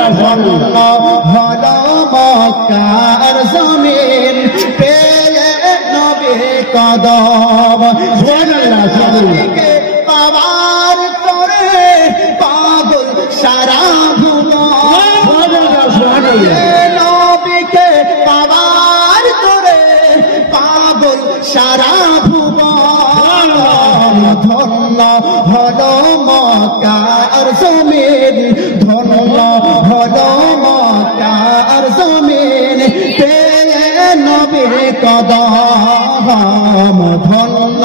কদম হলো মক্কার জমিন পেয়ে নবী কদম নবীকে পাওয়ার করে পাগল সারা ভুবন নবীকে পাওয়ার করে পাগল সারা ভুবন ধন্য হলো মক্কার জমিন ধন্য হলো মক্কার জমিন পেয়ে নবী কদম ধন্য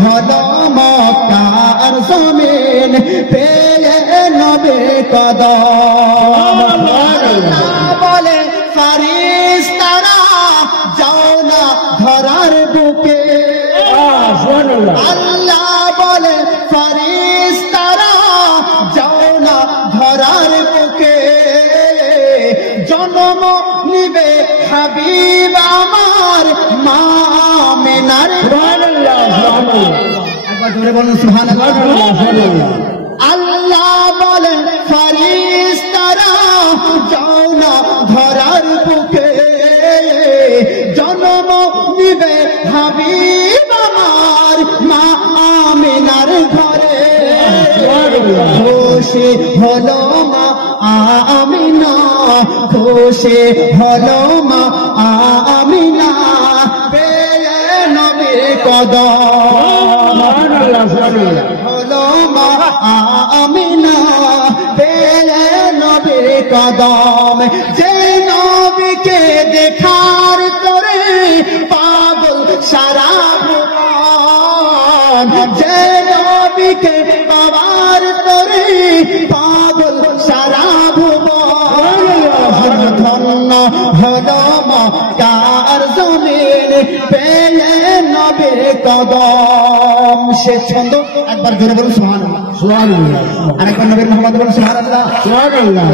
হলো মক্কার জমিন পেয়ে নবী কদম বলে ফারিস্তারা যাও না ধরার বুকে আল্লাহ বলে ফারিস্তারা যাও না ধরার বুকে জন্ম নিবে হাবিব আমার মা আমিনার একবার জোরে বলুন সুবহানাল্লাহ আল্লাহ বলে ফারিস্তারা যাও না ধরার বুকে জন্ম নিবে হাবিব আমার মা আমিনার ঘরে খুশি হলো মা আমিনা খুশি হলো মা আমিনা পেয়ে নবীর কদম হলো মা আমিনা পেয়ে নবীর কদম যে নবীকে দেখার করে পাগল সারা ভুবন যে নবীকে পাওয়ার করে পাগল সারা ভুবন ধন্য হলো মক্কার জমিন পেয়ে নবীর কদম সে ছন্দ একবার জোরে বলুন সুবহানাল্লাহ সুবহানাল্লাহ আরেকবার নবী মুহাম্মদ বলুন সুবহানাল্লাহ সুবহানাল্লাহ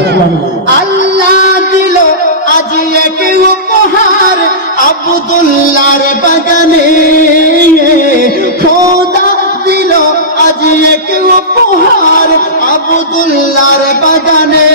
আল্লাহ দিল আজ এক উপহার আব্দুল্লাহর বাগানে খোদা দিল আজ এক উপহার আব্দুল্লাহর বাগানে